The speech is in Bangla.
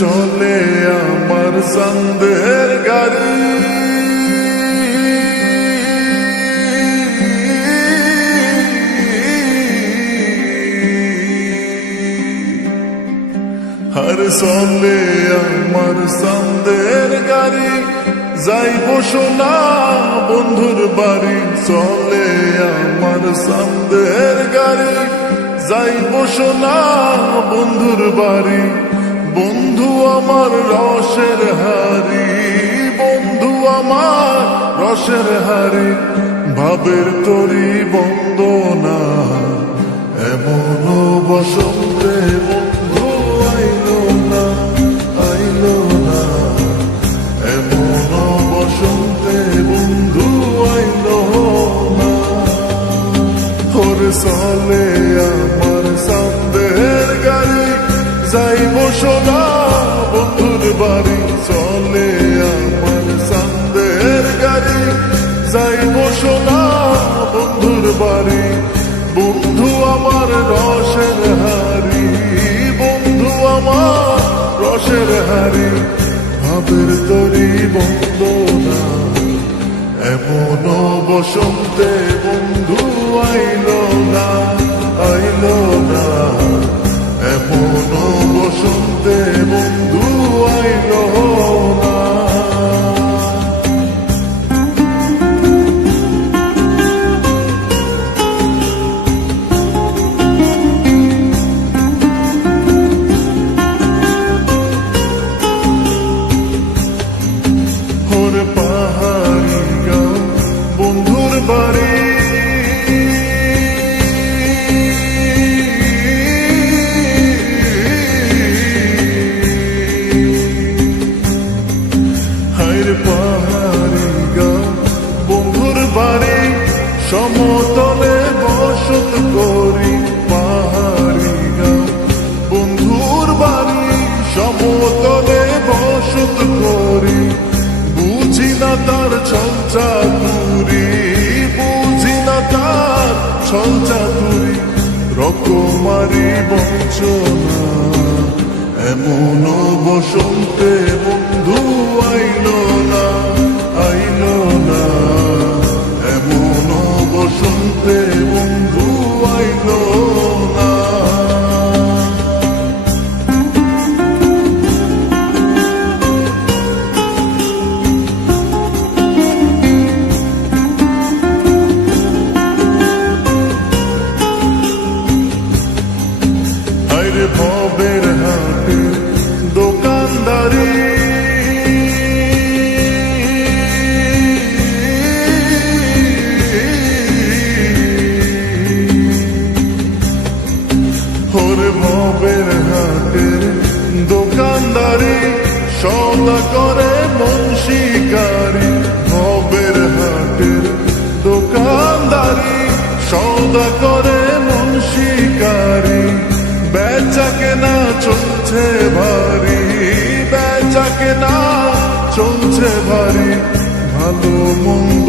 চলে আমার সন্দের গাড়ি, আর চলে আমার সন্দের গাড়ি, যাইব সোনা বন্ধুর বাড়ি। চলে আমার সন্দের গাড়ি, যাইব সোনা বন্ধুর বাড়ি। বন্ধু আমার রসের হারি, বন্ধু আমার রসের হারি, ভাবের তরি বন্দনা এমন বসন্তে বন্ধু আইলো না, আইলো না, এমন বসন্তে বন্ধু আইলো না। ওরে চলে আমার সন্দের গাড়ি, যাইব সোনা বন্ধুর বাড়ি। চলে আমার সন্দের গাড়ি, যাইব সোনা বন্ধুর বাড়ি। বন্ধু আমার রসের হারি, বন্ধু আমার রসের হারি, ভাবের তরি বন্দনা এমন বসন্তে বন্ধু আইলো না, আইলো না, এমন বসন্তে বন্ধু আইলো না। ওরে পাহাড়ি গাঁও বন্ধুর বাড়ি, পাহাড়ি গাঁও বন্ধুর বাড়ি, সমতলে বসত করি। পাহাড়ি গাঁও বন্ধুর বাড়ি, সমতলে বসত করি। বুঝি না তার ছল চাতুরি, বুঝি না তার ছল চাতুরি, রকমারি বঞ্চনা এমন বসন্তে বন্ধু আইলো না, আইলো না, এমন বসন্তে বন্ধু আইলো না। আরে ভবের হাটে দোকানদারি, ওরে ভবের হাটের দোকানদারি, সদা করে মন শিকারি। ভবের হাটের দোকানদারি, সদা করে মন শিকারি। বেচা কেনা চলছে ভারী, বেচা কেনা চলছে ভারী, ভালো মন্দ